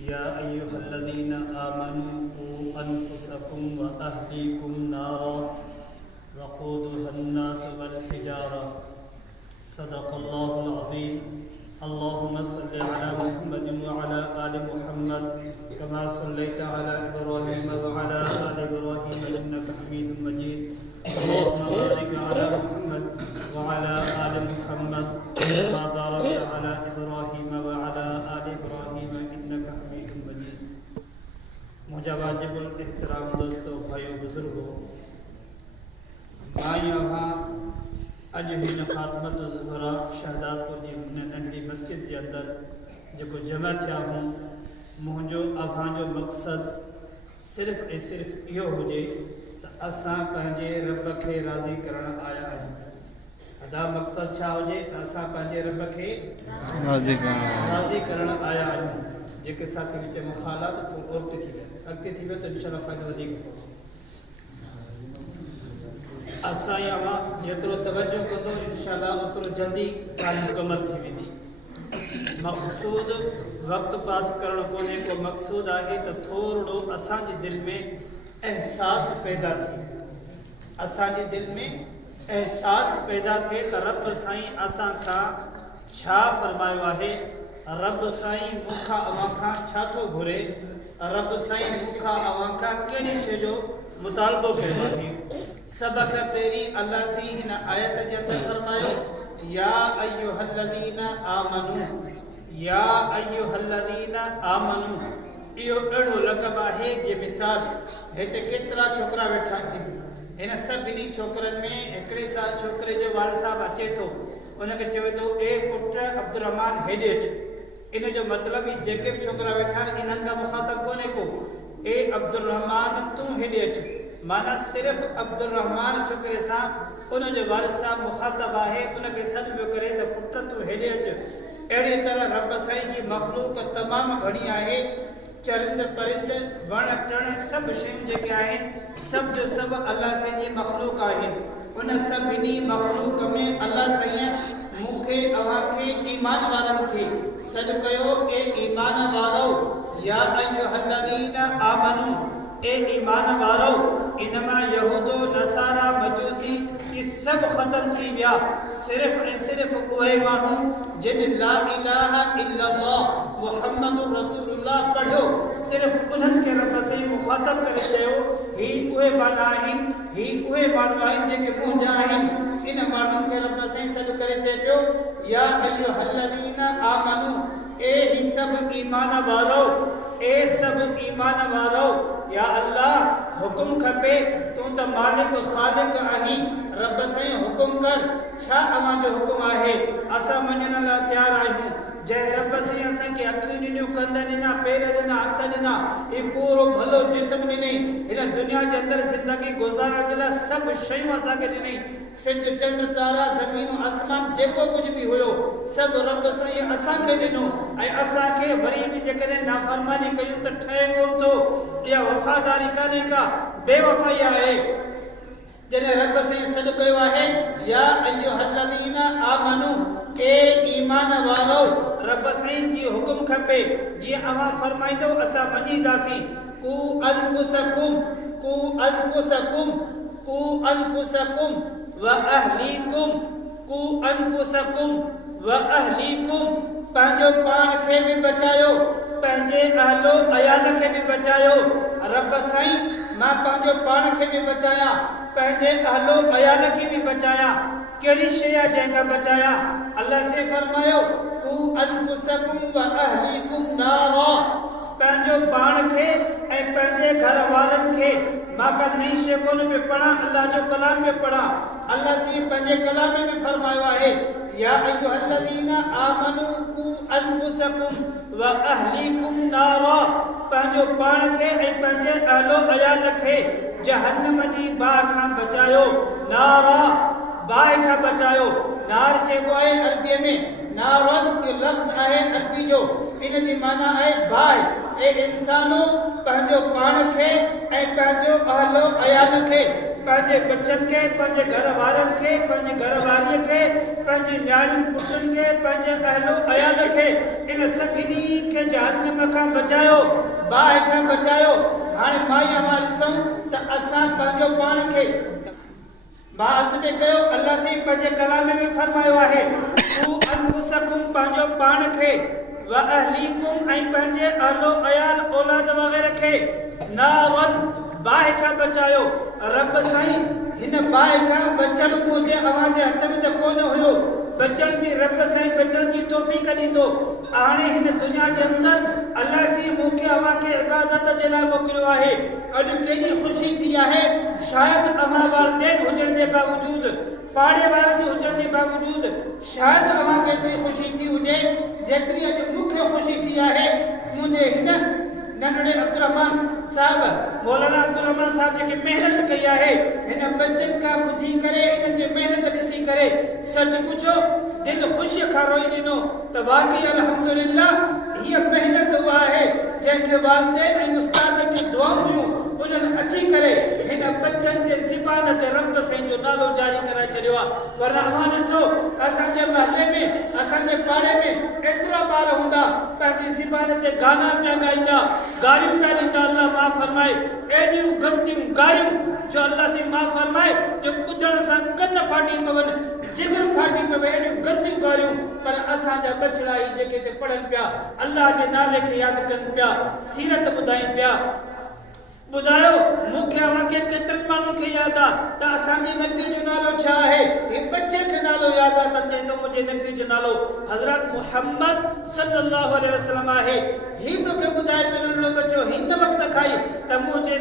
या अय्युहल्लज़ीना आमनू क़ू अनफुसकुम व अहलीकुम नारा वक़ूदुहन्नास वल हिजारा सदक़ल्लाहुल अज़ीम। अल्लाहुम्मा सल्लि अला मुहम्मद व अला आलि मुहम्मद कमा सल्लैता अला इब्राहीम व अला आलि इब्राहीम इन्नका हमीदुम मजीद। अल्लाहुम्मा बारिक अला मुहम्मद व अला आलि मुहम्मद कमा बारकता अला इब्राहीम व अला आलि इब्राहीम इन्नका हमीदुम मजीद। मुझा वाजिबुल एहतराम दोस्तों, भाइयों, बुजुर्गों, मां यहाँ अॼु हिन ख़ातमत ज़ुहरा शहदादपुर जी नंढड़ी मस्जिद जे अंदरि जेको जमा थिया हूं, मुंहिंजो अव्हां मक़सदु सिर्फ़ ऐं सिर्फ़ इहो हुजे त असां पंहिंजे रब खे राज़ी करणु आया आहियूं। अदा मक़सदु छा हुजे त असां पंहिंजे रब खे राज़ी करणु आया आहियूं। जेके साथी विच में ख़ालात थोरो औरत थी विया, अॻिते थी वियो त इंशाअल्लाह फ़ाइदो वधीक पवंदो। असां यहाँ जेतिरो तवज्जो कंदो इंशाअल्लाह ओतिरो जल्दी ॻाल्हि मुकमल थी वेंदी। मक़सूद वक़्तु पास करणु कोन्हे को, मक़सूदु आहे त थोरो असांजी दिलि में एहसास पैदा थिए, असांजी दिलि में एहसास पैदा थिए त रब साईं असां खां छा फरमायो आहे, रब साईं मूंखां अव्हां खां छा थो घुरे, रब साईं मूंखां अव्हां खां कहिड़ी शइ जो मुतालबो कयो आहे। सब खां पहिरीं अल्लाह सी हिन आयत जे अंदरि फरमायो, या अय्युहल्लज़ीना आमनू, या अय्युहल्लज़ीना आमनू। इहो अहिड़ो लक़ब आहे जे मिसाल हिते केतिरा छोकिरा वेठा आहिनि, हिन सभिनी छोकिरनि में हिकिड़े छोकिरे जो वाल साहब अचे थो, उनखे चवे थो, ए पुट अब्दुर्रहमान हेॾे अच। इन जो मतिलबु जेके बि छोकिरा वेठा आहिनि इन्हनि खां मुख़ातब कोन्हे को, ए अब्दुर्रहमान तूं हेॾे अच, माना सिर्फ़ अब्दुर्रहमान छोकिरे सां उनजो वारिस साहब मुख़ातब आहे, उनखे सॾु पियो करे त पुट तूं हेॾे अच। अहिड़ी तरह रब साईं जी मख़लूक तमामु घणी आहे, चरिंद परिंद वण टण सभु शयूं जेके आहिनि सभु जो सभु अल्लाह साईं जी मख़लूक आहिनि। उन सभिनी मख़लूक में अल्लाह साईं मूंखे अव्हांखे ईमान वारनि खे सॾु कयो, ए ईमान वारो, या अय्युहल्लज़ीना आमनू, ए ईमान वारो। इनमा यहूदो नसारा मजूसी ये सब ख़त्म थी विया, सिर्फ़ ऐं सिर्फ़ उहे माण्हू जिन ला इलाहा इल्लल्लाह मुहम्मदुर रसूलुल्लाह पढ़ो, सिर्फ़ उन्हनि खे रब साईं मुख़ातब करे चयो, ही उहे माण्हू आहिनि, ही उहे माण्हू आहिनि जेके मुंहिंजा आहिनि। इन माण्हुनि खे रब साईं सॾु करे चए पियो, या अय्युहल्लज़ीना आमनू, ए ही सभु ईमान वारो, ए सभु ईमान वारो। या अल्लाह हुकुम खपे, तूं त मालिक ख़ालिक आहीं, रब साईं हुकुम कर, छा अव्हां जो हुकुम आहे, असां मञण लाइ तयारु आहियूं। जंहिं रब साईं असांखे अखियूं ॾिनियूं, कंध ॾिना, पेर ॾिना, हथ ॾिना, ही पूरो भलो जिस्म ॾिनई, हिन दुनिया जे अंदरि ज़िंदगी गुज़ारण जे लाइ सभु शयूं असांखे ॾिनई, सिज चंड तारा ज़मीन आसमान जेको कुझु बि हुयो सभु रब साईं असांखे ॾिनो। ऐं असांखे वरी बि जेकॾहिं नाफ़रमानी कयूं त ठहे कोन थो, इहा वफ़ादारी कान्हे का, बेवफ़ाई आहे। जॾहिं रब साईं सॾु कयो आहे, या अय्युहल्लज़ीना आमनू, ए ईमान वारो, रब साईं जी हुकुम खपे, जीअं अव्हां फरमाईंदो असां मञीदासीं। कू अनफुसकुम, कू अनफुसकुम, कू अनफुसकुम व अहलीकुम, कू अनफुसकुम व अहलीकुम, पंहिंजो पाण खे बि बचायो, पंहिंजे अहलो अयाल खे बि बचायो। रब साईं मां पंहिंजो पाण खे बि बचाया, पंहिंजे अहलो अयाल खे बि बचाया। कहिड़ी शइ आहे जंहिंखां बचाया? अल्लाह से फरमायो, कू अनफुसकुम व अहलीकुम नारा, पंहिंजो पाण खे ऐं पंहिंजे घर वारनि खे। मां का नई शइ कोन पियो पढ़ा, अल्लाह जो कलाम पियो पढ़ा। अल्लाह से पंहिंजे कलाम में बि फरमायो आहे, या अय्युहल्लज़ीना आमनू कू अनफुसकुम व अहलीकुम नारा, पंहिंजो पाण खे ऐं पंहिंजे अहलो अयाल खे जहन्नम जी बाहि खां बचायो। नारा, बाहि खां बचायो। नार चइबो आहे अरबीअ में, नारन इहो लफ़्ज़ आहे अरबी जो, इन जी माना आहे बाहि। ए इंसानो, पंहिंजो पाण खे ऐं पंहिंजो अहलो अयाल खे, पंहिंजे बचनि खे, पंहिंजे घर वारनि खे, पंहिंजी घरवारीअ खे, पंहिंजी न्याणियुनि पुटनि खे, पंहिंजे अहलो अयाल खे, इन सभिनी खे खे जहन्नम खां बचायो, बाहि खां बचायो। हाणे माई मां ॾिसूं त असां पंहिंजो पाण खे बास में कयो। अल्लाह से पंहिंजे कलाम में फरमायो आहे तू अनफुसकुम पंहिंजो पाण खे व अहलीकुम ऐं पंहिंजे अहलो अयाल औलाद वग़ैरह खे नारन बाहि खां बचायो। रब साईं हिन बाहि खां बचण मुंहिंजे अव्हां जे हथ में त कोन हुयो, बचण बि रब साईं बचण जी तौफ़ीक़ ॾींदो। हाणे हिन दुनिया जे अंदर अल्लाह सी मूंखे अव्हां खे इबादत जे लाइ मोकिलियो आहे। अॼु केॾी ख़ुशी थी आहे, शायदि अव्हां वालिदैन हुजण जे बावजूद, पाड़े वारनि हुजण जे बावजूद शायदि अव्हां खे एतिरी ख़ुशी थी हुजे जेतिरी अॼु मूंखे ख़ुशी थी आहे। मुंहिंजे हिन नंढड़े अब्दुर्रहमान साहब, मौलाना अब्दुर्रहमान साहब जेके महिनत कई आहे, हिन बच्चनि खां ॿुधी करे हिन जी महिनत ॾिसी करे सच पुछो दिलि ख़ुशीअ खां रोई ॾिनो त वाक़ई अल्हम्दुलिल्लाह हीअ महिनत उहा आहे जंहिंखे वालिदैन ऐं उस्ताद जूं दुआऊं हुयूं उन्हनि अची करे हिन बच्चनि जे ज़बान ते रब साईं जो नालो जारी कराए छॾियो आहे। वरना अव्हां ॾिसो असांजे महले में, असांजे पाड़े में एतिरा ॿार हूंदा पंहिंजी ज़बान ते गाना पिया ॻाईंदा, गारियूं पिया ॾींदा। अल्लाह माफ़ फरमाए एॾियूं गंदियूं गारियूं जो अल्लाह से माफ़ फरमाए जो ॿुधण सां कन फाटी पवनि, जिगर फाटी पवे, एॾियूं गंदियूं गारियूं। पर असांजा बचड़ा ई जेके हिते पढ़नि पिया, अल्लाह जे नाले खे यादि कनि पिया, सीरत ॿुधाइनि पिया। ॿुधायो मूंखे अव्हां खे केतिरनि माण्हुनि खे यादि आहे त असांजे नबी जो नालो छा आहे? हिकु बच्चे खे नालो यादि आहे त चए थो मुंहिंजे नबी जो नालो हज़रत मुहम्मद सल्लल्लाहु अलैहि वसल्लम आहे। ही तोखे ॿुधाए पियो नंढड़ो बच्चो हिन वक़्तु खाई त मुंहिंजे